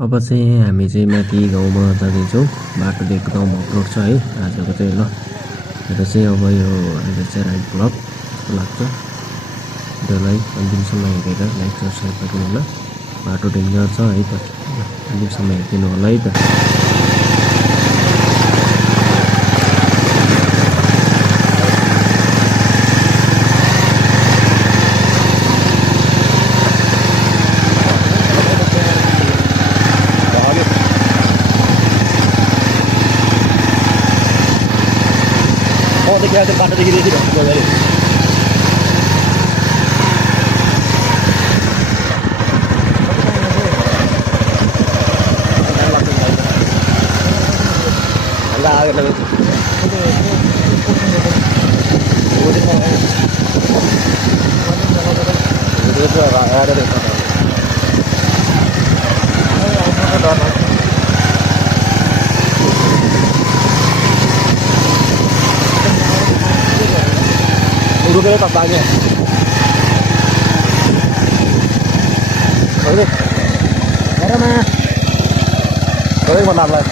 अब चाहिँ हामी चाहिँ माथि गाउँमा जाँदैछौँ। बाटो चाहिँ एकदम अप्रोड छ है आजको चाहिँ। ल र चाहिँ अब यो अहिले चाहिँ राइड ब्लग जस्तो लाग्छ। भिडियोलाई अन्तिमसम्म हेरेर लाइक र सेयर गरिदिनु होला। बाटो डेन्जर छ है त, अन्तिमसम्म हेरिदिनु होला है त। देखिरहेको त्यो बाटोदेखि देखिरहेको गएर रुकेर त बागे हेरमा सबैभन्दा हामीलाई